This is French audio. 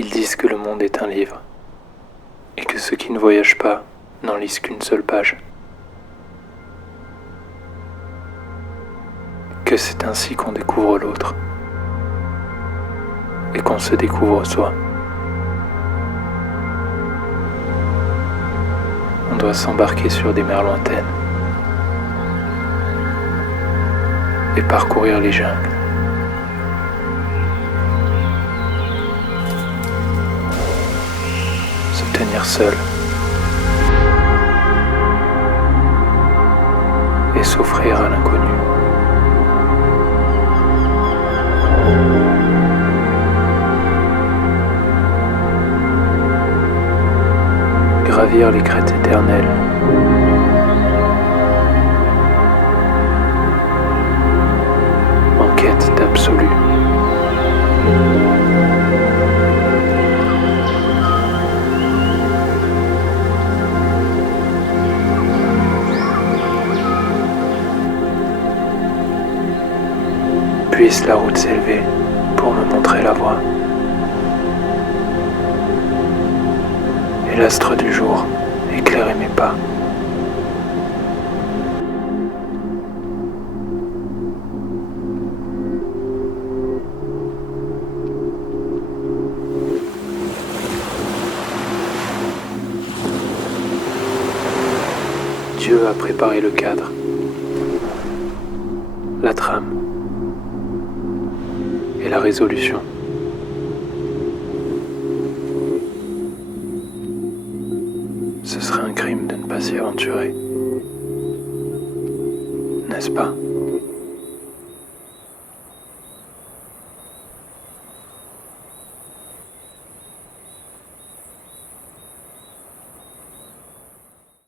Ils disent que le monde est un livre, et que ceux qui ne voyagent pas n'en lisent qu'une seule page. Que c'est ainsi qu'on découvre l'autre, et qu'on se découvre soi. On doit s'embarquer sur des mers lointaines et parcourir les jungles. Se tenir seul et s'offrir à l'inconnu. Gravir les crêtes éternelles. En quête d'absolu. Puisse la route s'élever pour me montrer la voie. Et l'astre du jour éclairer mes pas. Dieu a préparé le cadre, la trame et la résolution. Ce serait un crime de ne pas s'y aventurer, n'est-ce pas ?